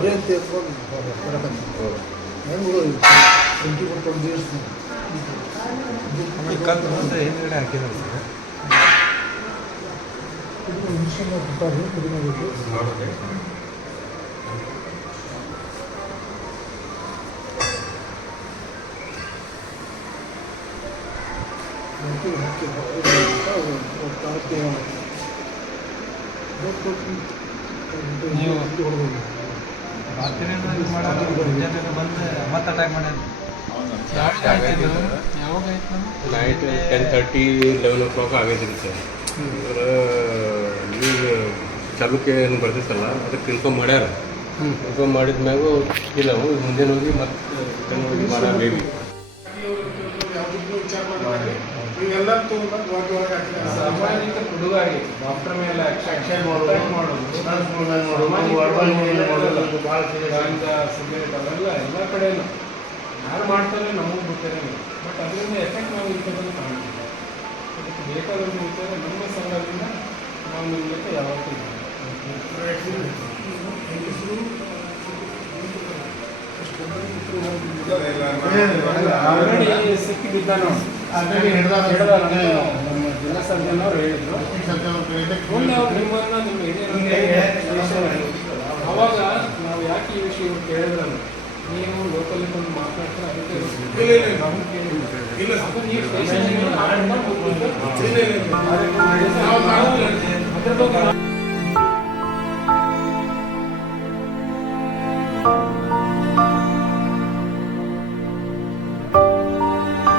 ಜಯಂತಿ ಎತ್ಕೊಂಡು ಬರಕಂತ ಹೆಂಗೆ twenty 20 years ಹಿಂದ್ಗಡೆ ಹಾಕಿದ್ರು ಸರ್ ಮಿಷನ್ ಕೊಟ್ಟಾರೆ ಕಡಿಮೆ ಬೇಕು ನೀವು ರಾತ್ರಿ ಮಾಡೋದು ಮುಂಜಾನೆ ಬಂದು ಮತ್ತೆ ಅಟ್ಯಾಕ್ ಮಾಡ್ಯಾರ ಯಾವಾಗ ಆಯ್ತು ನೈಟ್ 10:30 11 o'clock ಆಗೈತಿ ಸರ್ ಈಗ ಚಾಲುಕ್ಯ ಏನು ಬರ್ತಿತ್ತಲ್ಲ ಅದಕ್ಕೆ ಇನ್ಫಾರ್ಮ್ ಮಾಡ್ಯಾರ ಇನ್ಫಾರ್ಮ್ ಮಾಡಿದ ಮ್ಯಾಗೂ ಇಲ್ಲ ಮುಂದಿನ ಹೋಗಿ ಮತ್ತೆ ಹೋಗಿ ಮಾಡೋ ಬೇಬಿ ಸಾಮಾಜಿಕ ಹುಡುಗಾಗಿ ಡಾಕ್ಟರ್ ಮೇಲೆ ಆಕ್ಷನ್ ಮಾಡೋದು ಅವೆಲ್ಲ ಎಲ್ಲ ಕಡೆಯೂ ಯಾರು ಮಾಡ್ತಾರೆ ನಮಗೆ ಗೊತ್ತೇನೆ ಬಟ್ ಅದರಿಂದ ಎಫೆಕ್ಟ್ ನಾವು ಈ ಕಡೆ ಕಾಣ್ತೀವಿ ಅದಕ್ಕೆ ಬೇಕಾದಂಥ ವಿಚಾರ ನಮ್ಮ ಸಂಘದಿಂದ ನಾವು ನಿಮ್ಮ ಜೊತೆ ಯಾವತ್ತೂ ಆಲ್ರೆಡಿ ಸಿಕ್ಕಿ ಬಿದ್ದ ನೋಡಿ ನಮ್ಮ ಜಿಲ್ಲಾ ಸರ್ಜನ್ ಅವರು ಹೇಳಿದ್ರು ಮೊನ್ನೆ ಅವ್ರು ನಿಮ್ಮನ್ನು ನಿಮ್ಮ ಅವಾಗ ನಾವು ಯಾಕೆ ಈ ವಿಷಯ ಕೇಳಿದ್ರಲ್ಲ ನೀವು ಲೋಕಲ್ ಬಂದು ಮಾತಾಡ್ತಾರೆ ಅದಕ್ಕೆ